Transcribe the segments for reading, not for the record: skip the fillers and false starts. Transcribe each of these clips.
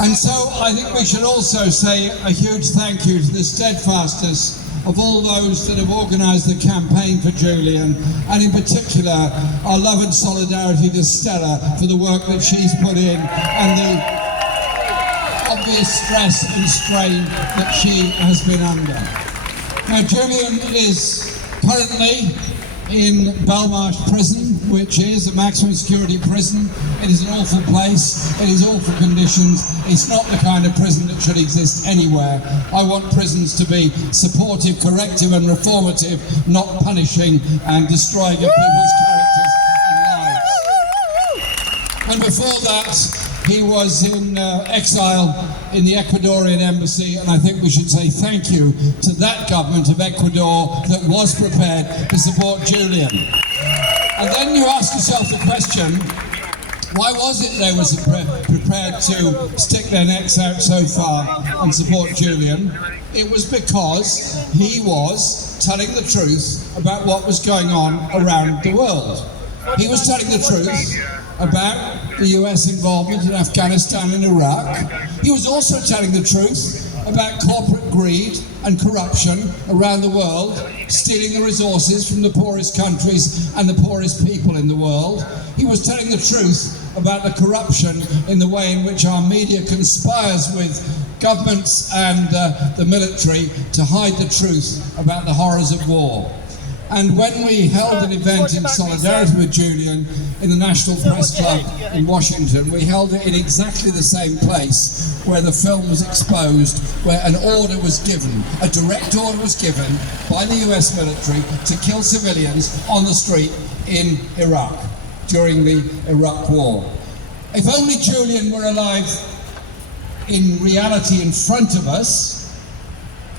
And so I think we should also say a huge thank you to the steadfastness of all those that have organised the campaign for Julian, and in particular our love and solidarity to Stella for the work that she's put in and the obvious stress and strain that she has been under. Now, Julian is currently in Belmarsh prison, which is a maximum security prison. It is an awful place, it is awful conditions. It's not the kind of prison that should exist anywhere. I want prisons to be supportive, corrective and reformative, not punishing and destroying of people's characters and lives. And before that, he was in exile in the Ecuadorian embassy, and I think we should say thank you to that government of Ecuador that was prepared to support Julian. And then you ask yourself the question, why was it they were prepared to stick their necks out so far and support Julian? It was because he was telling the truth about what was going on around the world. He was telling the truth about the US involvement in Afghanistan and Iraq. He was also telling the truth about corporate greed and corruption around the world, stealing the resources from the poorest countries and the poorest people in the world. He was telling the truth about the corruption in the way in which our media conspires with governments and the military to hide the truth about the horrors of war. And when we held an event in solidarity with Julian in the National Press Club in Washington, we held it in exactly the same place where the film was exposed, where an order was given, a direct order was given by the US military to kill civilians on the street in Iraq during the Iraq War. If only Julian were alive in reality in front of us,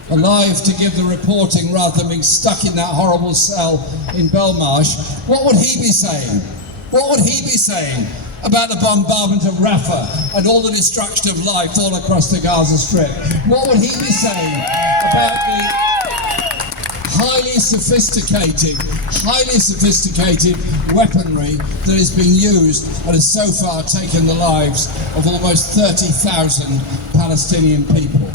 alive to give the reporting rather than being stuck in that horrible cell in Belmarsh, what would he be saying? What would he be saying about the bombardment of Rafah and all the destruction of life all across the Gaza Strip? What would he be saying about the highly sophisticated weaponry that has been used and has so far taken the lives of almost 30,000 Palestinian people?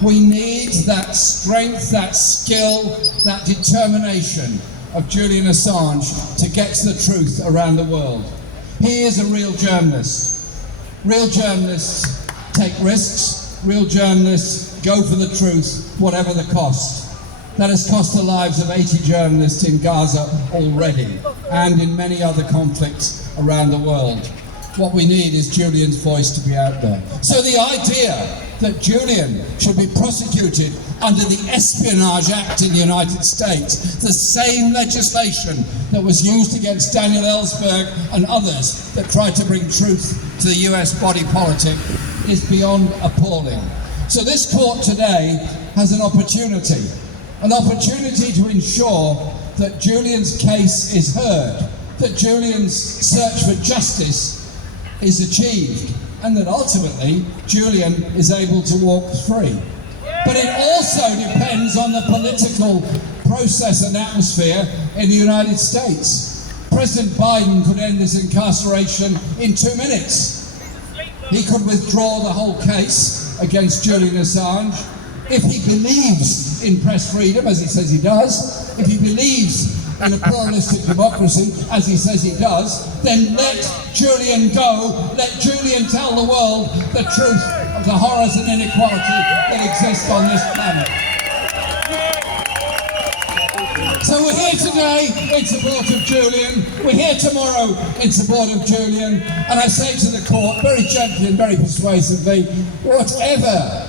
We need that strength, that skill, that determination of Julian Assange to get to the truth around the world. He is a real journalist. Real journalists take risks. Real journalists go for the truth, whatever the cost. That has cost the lives of 80 journalists in Gaza already, and in many other conflicts around the world. What we need is Julian's voice to be out there. So the idea that Julian should be prosecuted under the Espionage Act in the United States, the same legislation that was used against Daniel Ellsberg and others that tried to bring truth to the US body politic, is beyond appalling. So this court today has an opportunity to ensure that Julian's case is heard, that Julian's search for justice is achieved, and that ultimately Julian is able to walk free. But it also depends on the political process and atmosphere in the United States. President Biden could end this incarceration in 2 minutes. He could withdraw the whole case against Julian Assange. If he believes in press freedom, as he says he does, if he believes in a pluralistic democracy, as he says he does, then let Julian go, let Julian tell the world the truth of the horrors and inequality that exist on this planet. So we're here today in support of Julian, we're here tomorrow in support of Julian, and I say to the court, very gently and very persuasively, whatever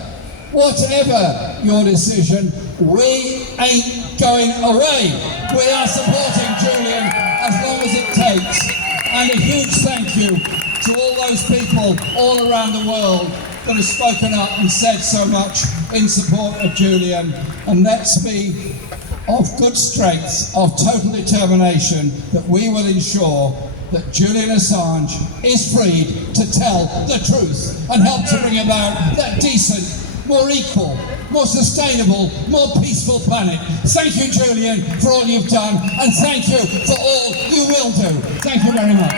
your decision, we ain't going away. We are supporting Julian as long as it takes. And a huge thank you to all those people all around the world that have spoken up and said so much in support of Julian. And let's be of good strength, of total determination, that we will ensure that Julian Assange is freed to tell the truth and help to bring about that decent, more equal, more sustainable, more peaceful planet. Thank you, Julian, for all you've done, and thank you for all you will do. Thank you very much.